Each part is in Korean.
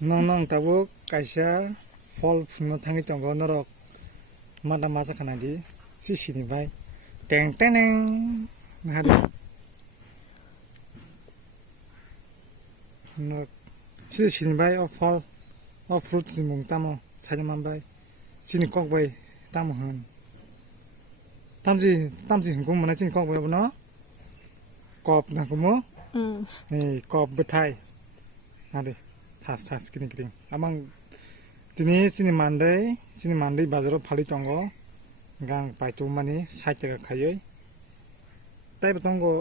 Nong tabuk kaisa fol phungno thangi tongo norok mada masa khana di si sini bai teng teng ngadi no si sini bai o fol o fruit si mung tamo sari man bai sini kok bai tamo han tamji hingkung mana sini kok bai no kop na kumo kop betai ngadi tas kini amang tini sini mandai bazaro phali tongo gang paitu mani 60 taka khayoi tai batongo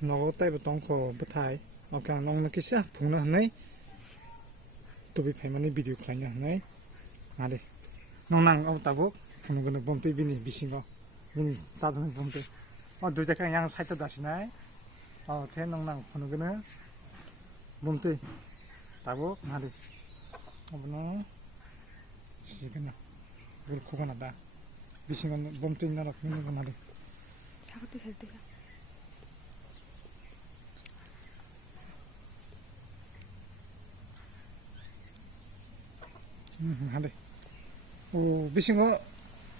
nogo tai batongko bethai okang nong na kisa phungna hanai tobi phaimani video khlaina hanai ngade nong nang au tabo phungno bomte bini bisingo bini sadon bomte o duita ka yang 60 dasinai o the nong nang phungno bomte tabo ngade obono 시그나 물 고가나다 미싱은 몸도 있나라 그는 거 말이 작업도 잘 돼요. 하네 오 미싱어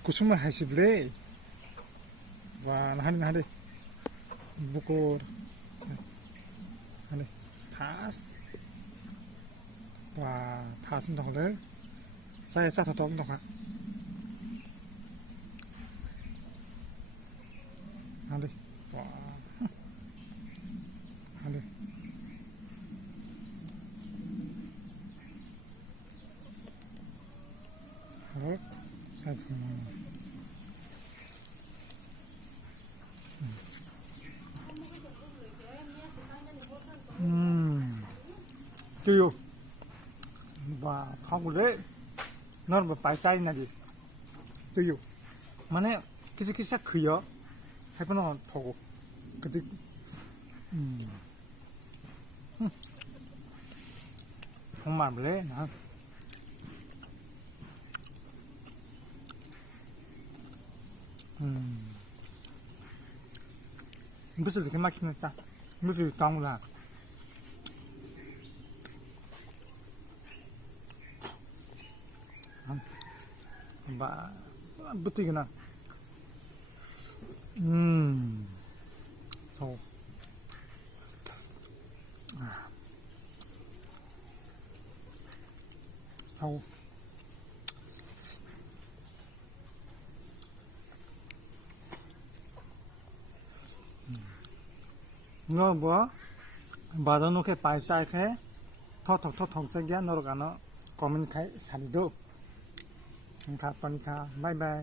구수만 하시블레 와 하네 무고 하네 타스 와 타스는 정말 saya cắt thật tốt hả? Ăn đi. Ăn đi. Rồi, sai không? Chưa. Và không có dễ. 너는 뭐 발자이 나지? 또요. 만에 기사 그여 해보는 보고 그때 정말 그래 나. 무슨 이렇게 막히겠다. 무슨 강우라. 바 부티기나 소 아우 너 뭐? 바다노케 파이사이케 턱 쟁기야 너로 가너 거문 카이 살이도 ครับตอนนี้ครับบ๊ายบาย